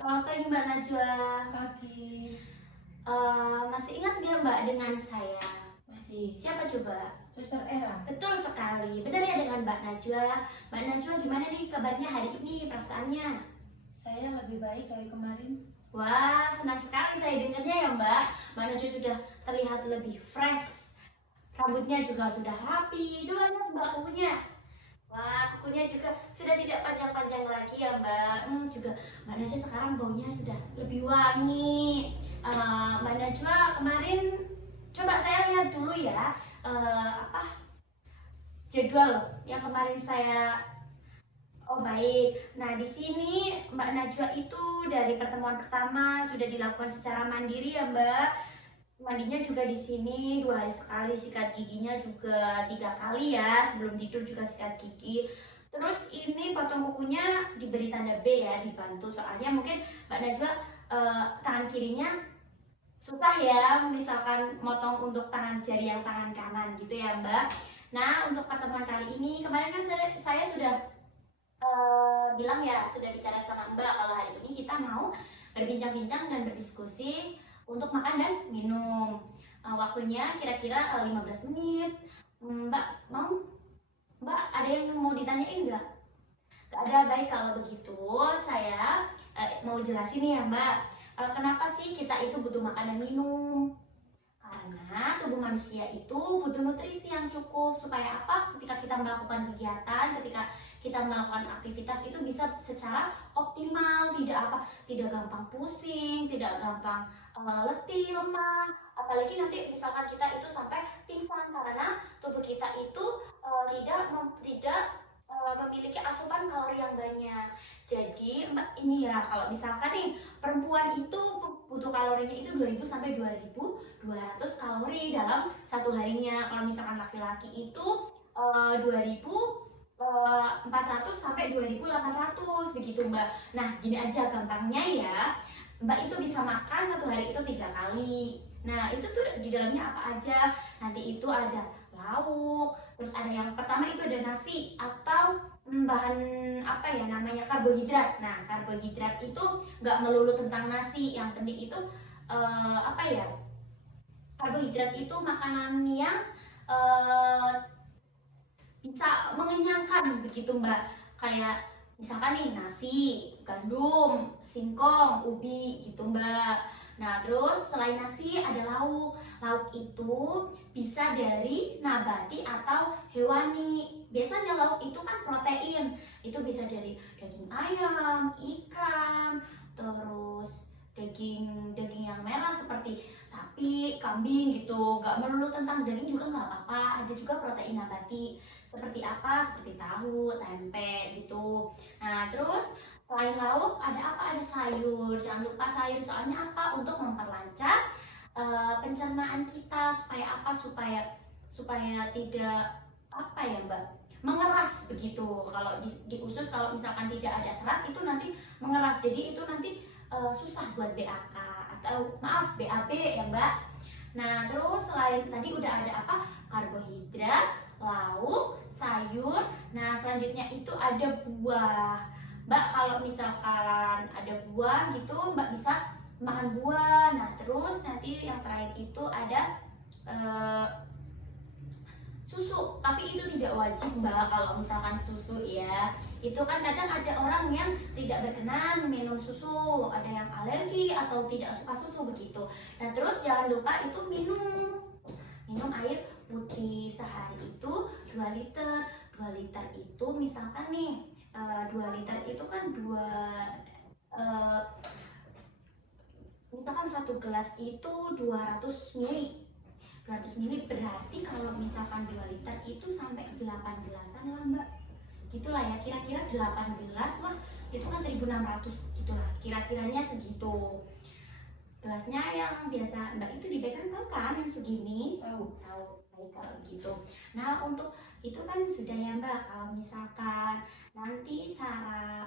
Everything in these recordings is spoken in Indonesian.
Selamat pagi Mbak Najwa. Pagi. Masih ingat nggak Mbak dengan saya? Masih. Siapa coba? Suster Era. Betul sekali, benar ya dengan Mbak Najwa. Mbak Najwa gimana nih kabarnya hari ini, perasaannya? Saya lebih baik dari kemarin. Wah, senang sekali saya dengarnya ya Mbak. Mbak Najwa sudah terlihat lebih fresh. Rambutnya juga sudah rapi. Coba lihat Mbak kukunya. Wah, kukunya juga sudah tidak panjang-panjang lagi ya Mbak. Juga Mbak Najwa sekarang baunya sudah lebih wangi. Mbak Najwa kemarin coba saya lihat dulu ya jadwal yang kemarin saya. Oh baik. Nah di sini Mbak Najwa itu dari pertemuan pertama sudah dilakukan secara mandiri ya Mbak. Mandinya juga di sini 2 hari sekali, sikat giginya juga 3 kali ya, sebelum tidur juga sikat gigi. Terus ini potong kukunya diberi tanda B ya, dibantu soalnya mungkin Mbak Najwa tangan kirinya susah ya, misalkan motong untuk tangan jari yang tangan kanan gitu ya Mbak. Nah untuk pertemuan kali ini kemarin kan saya sudah bilang ya, sudah bicara sama Mbak kalau hari ini kita mau berbincang-bincang dan berdiskusi untuk makan dan minum. Waktunya kira-kira 15 menit. Mbak mau? Mbak ada yang mau ditanyain nggak? Gak ada. Baik, kalau begitu saya mau jelasin nih ya Mbak. Kenapa sih kita itu butuh makan dan minum? Karena tubuh manusia itu butuh nutrisi yang cukup supaya apa? Ketika kita melakukan kegiatan, ketika kita melakukan aktivitas itu bisa secara optimal, tidak gampang pusing, tidak gampang letih, lemah. Apalagi nanti misalkan kita itu sampai pingsan karena tubuh kita itu tidak memiliki asupan kalori yang banyak. Jadi Mbak ini ya, kalau misalkan nih perempuan itu butuh kalorinya itu 2000 sampai 2200 kalori dalam satu harinya. Kalau misalkan laki-laki itu 2400 sampai 2800 begitu Mbak. Nah gini aja gampangnya ya, Mbak itu bisa makan satu hari itu 3 kali. Nah itu tuh di dalamnya apa aja? Nanti itu ada lauk, terus ada yang pertama itu ada nasi atau bahan apa ya namanya, karbohidrat. Nah karbohidrat itu nggak melulu tentang nasi, yang penting itu apa ya, karbohidrat itu makanan yang bisa mengenyangkan begitu Mbak. Kayak misalkan nih nasi, gandum, singkong, ubi gitu Mbak. Nah terus selain nasi ada lauk. Lauk itu bisa dari nabati atau hewani. Biasanya lauk itu kan protein. Itu bisa dari daging ayam, ikan, terus daging yang merah seperti sapi, kambing gitu. Gak melulu tentang daging juga nggak apa-apa. Ada juga protein nabati seperti apa? Seperti tahu, tempe gitu. Nah terus selain lauk ada apa? Ada sayur. Jangan lupa sayur, soalnya apa? Untuk memperlancar pencernaan kita. Supaya apa? Supaya tidak apa ya Mbak, mengeras begitu. Kalau di usus kalau misalkan tidak ada serat itu nanti mengeras. Jadi itu nanti susah buat BAK atau maaf BAB ya Mbak. Nah terus selain tadi udah ada apa? Karbohidrat, lauk, sayur. Nah selanjutnya itu ada buah. Mbak kalau misalkan ada buah gitu Mbak bisa makan buah. Nah terus nanti yang terakhir itu ada susu, tapi itu tidak wajib Mbak kalau misalkan susu ya. Itu kan kadang ada orang yang tidak berkenan minum susu, ada yang alergi atau tidak suka susu begitu. Nah terus jangan lupa itu minum air putih sehari itu 2 liter. 2 liter itu misalkan nih 2 liter itu kan misalkan 1 gelas itu 200 ml. 200 ml berarti kalau misalkan 2 liter itu sampai 8 gelasan lah Mbak. Gitulah ya, kira-kira 8 gelas lah. Itu kan 1600 gitulah. Kira-kiranya segitu. Gelasnya yang biasa Mbak itu dipegang tahu kan yang segini? Tahu. Baik kalau gitu. Nah, untuk itu kan sudah ya Mbak. Kalau misalkan nanti cara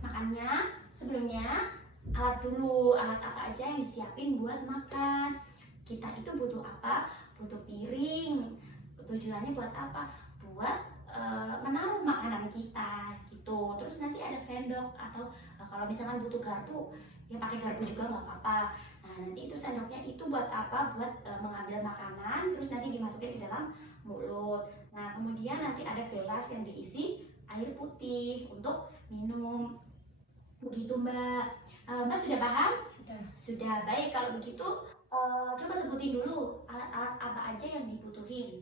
makannya sebelumnya alat dulu, alat apa aja yang disiapin buat makan. Kita itu butuh apa? Butuh piring. Tujuannya buat apa? Buat menaruh makanan kita gitu. Terus nanti ada sendok atau Kalau misalkan butuh garpu, ya pakai garpu juga nggak apa-apa. Nah, nanti itu sendoknya itu buat apa? Buat mengambil makanan, terus nanti dimasukin ke dalam mulut. Nah, kemudian nanti ada gelas yang diisi air putih untuk minum. Begitu Mbak. Mbak sudah paham? Sudah. Sudah, baik. Kalau begitu, coba sebutin dulu alat-alat apa aja yang dibutuhin.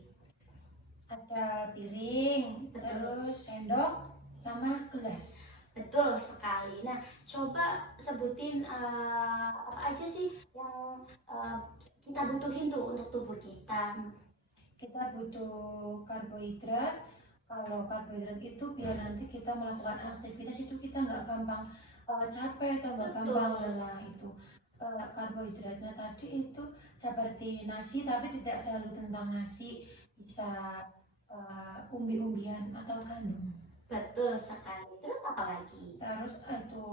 Ada piring, Betul. terus sendok, sama gelas. Betul sekali. Nah, coba sebutin apa aja sih yang kita butuhin tuh untuk tubuh kita. Kita butuh karbohidrat. Kalau karbohidrat itu biar nanti kita melakukan aktivitas itu kita nggak gampang capek atau nggak Betul. gampang lelah itu. Karbohidratnya tadi itu seperti nasi, tapi tidak selalu tentang nasi, bisa umbi-umbian atau gandum. Betul sekali. Terus apa lagi? Terus itu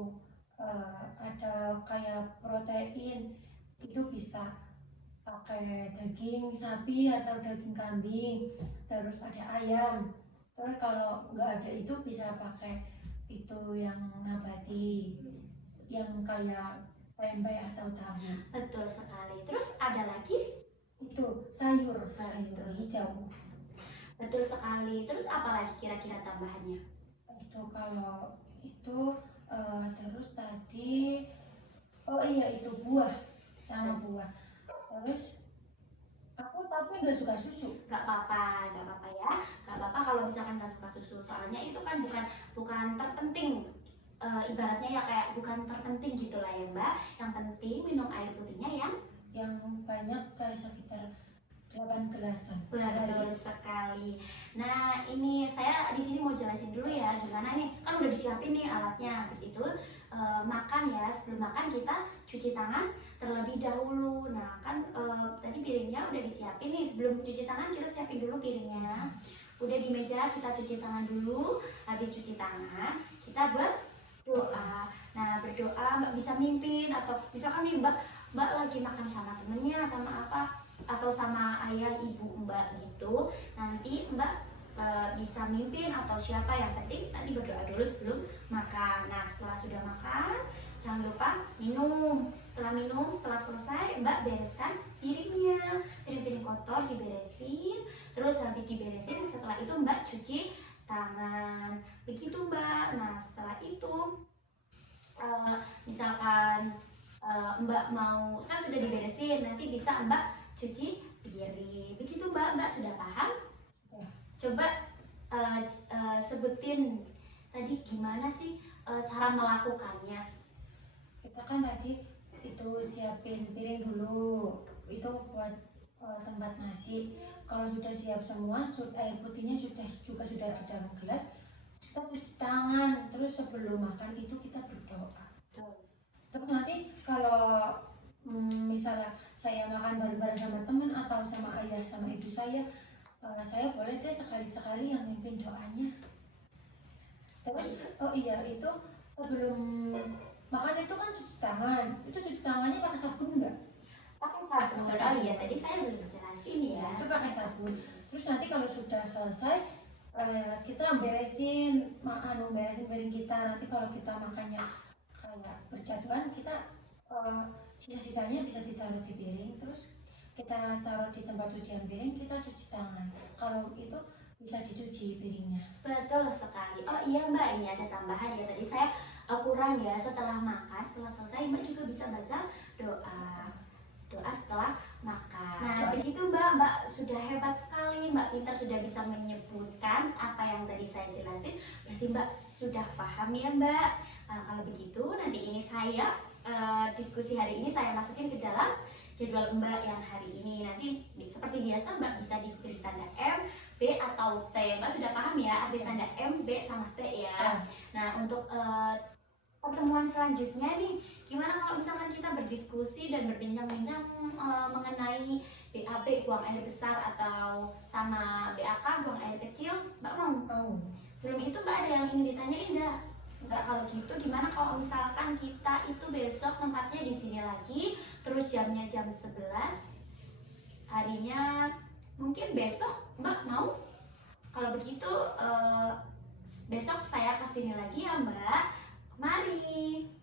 ada kayak protein, itu bisa pakai daging sapi atau daging kambing. Terus ada ayam. Terus kalau nggak ada itu bisa pakai itu yang nabati, yang kayak tempe atau tahu. Betul sekali. Terus ada lagi? Itu sayur hijau. Betul sekali. Terus apa lagi kira-kira tambahannya? Itu kalau itu terus tadi, oh iya itu buah, sama buah. Terus aku tapi nggak suka susu. Gak apa-apa ya. Gak apa-apa kalau misalkan gak suka susu. Soalnya itu kan bukan terpenting. Ibaratnya ya kayak bukan terpenting gitu lah ya Mbak. Yang penting minum air putihnya yang banyak, kayak sekitar 8 gelasan. betul sekali. Nah, ini saya di sini mau jelasin dulu ya gimana nih. Kan udah disiapin nih alatnya. Habis itu makan ya. Sebelum makan kita cuci tangan terlebih dahulu. Nah, kan tadi piringnya udah disiapin nih. Sebelum cuci tangan kita siapin dulu piringnya. Udah di meja kita cuci tangan dulu. Habis cuci tangan kita berdoa. Nah, berdoa Mbak bisa mimpin atau misalkan nih Mbak lagi makan sama temennya, sama apa, atau sama ayah ibu Mbak gitu, nanti Mbak bisa mimpin atau siapa, yang penting nanti berdoa dulu sebelum makan. Nah, setelah sudah makan jangan lupa minum. Setelah selesai Mbak bereskan piringnya, piring-piring kotor diberesin. Terus habis diberesin, setelah itu Mbak cuci tangan begitu Mbak. Nah, setelah itu misalkan Mbak mau, sekarang sudah diberesin, nanti bisa Mbak cuci piring begitu Mbak sudah paham? Ya. Coba sebutin tadi gimana sih cara melakukannya. Kita kan tadi itu siapin piring dulu, itu buat tempat nasi. Kalau sudah siap semua, air putihnya sudah di dalam gelas, kita cuci tangan. Terus sebelum makan itu kita berdoa. Terus nanti kalau misalnya saya makan bareng-bareng sama teman atau sama ayah sama ibu saya boleh deh sekali-sekali yang mimpin doanya. Terus oh iya, itu sebelum makan itu kan cuci tangan. Itu cuci tangannya pakai sabun nggak? Pakai sabun. Oh iya, tadi saya belum jelasin ya. Itu pakai sabun. Terus nanti kalau sudah selesai kita beresin piring kita. Nanti kalau kita makannya kayak berjatuhan, kita sisa-sisanya bisa ditaruh di piring. Terus kita taruh di tempat cucian piring, kita cuci tangan. Kalau itu bisa dicuci piringnya. Betul sekali. Oh iya Mbak, ini ada tambahan ya. Tadi saya kurang ya, setelah makan, setelah selesai Mbak juga bisa baca doa setelah makan. Nah begitu Mbak sudah hebat sekali. Mbak pintar, sudah bisa menyebutkan apa yang tadi saya jelasin. Berarti Mbak sudah paham ya Mbak. Nah, kalau begitu nanti ini saya diskusi hari ini saya masukin ke dalam jadwal Mbak yang hari ini. Nanti seperti biasa Mbak bisa diberi tanda M, B atau T. Mbak sudah paham ya, ada tanda M, B sama T ya. Nah, untuk pertemuan selanjutnya nih, gimana kalau misalkan kita berdiskusi dan berbincang-bincang mengenai BAB, buang air besar, atau sama BAK, buang air kecil? Mbak mau? Sebelum itu Mbak ada yang ingin ditanyain nggak? Enggak. Kalau gitu gimana kalau misalkan kita itu besok tempatnya di sini lagi, terus jamnya jam 11, harinya mungkin besok Mbak mau? Kalau begitu besok saya kesini lagi ya Mbak. Mari.